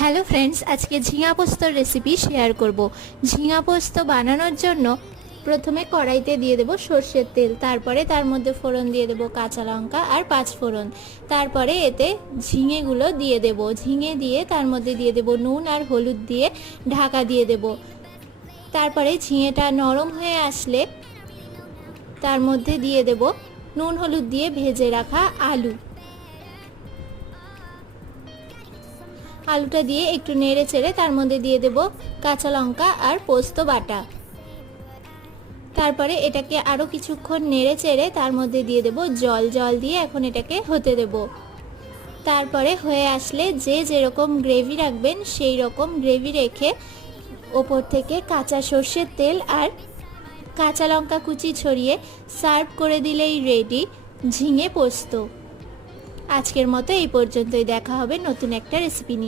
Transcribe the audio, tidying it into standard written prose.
Hello friends, আজকে ঝিঙা পোস্তর recipe share করব। ঝিঙা পোস্ত বানানোর জন্য প্রথমে কড়াইতে দিয়ে দেব সর্ষের তেল, তারপরে তার মধ্যে ফোড়ন দিয়ে দেব কাঁচা লঙ্কা আর 5 ফোড়ন। তারপরে এতে ঝিঙেগুলো দিয়ে দেব, ঝিঙে দিয়ে তার মধ্যে দিয়ে দেব নুন আর হলুদ দিয়ে ঢাকা দিয়ে দেব। তারপরে ঝিঙেটা নরম হয়ে আসলে তার মধ্যে দিয়ে দেব নুন হলুদ দিয়ে ভেজে রাখা আলুটা দিয়ে একটু নেড়ে চেড়ে তার মধ্যে দিয়ে দেব কাঁচা লঙ্কা আর পোস্ত বাটা। তারপরে এটাকে আরও কিছুক্ষণ নেড়ে চেড়ে তার মধ্যে দিয়ে দেব জল দিয়ে এখন এটাকে হতে দেব। তারপরে হয়ে আসলে যে যেরকম গ্রেভি রাখবেন সেই রকম গ্রেভি রেখে ওপর থেকে কাঁচা সর্ষের তেল আর কাঁচা লঙ্কা কুচি ছড়িয়ে সার্ভ করে দিলেই রেডি ঝিঙে পোস্ত। আজকের মতো এই পর্যন্তই, দেখা হবে নতুন একটা রেসিপি নিয়ে।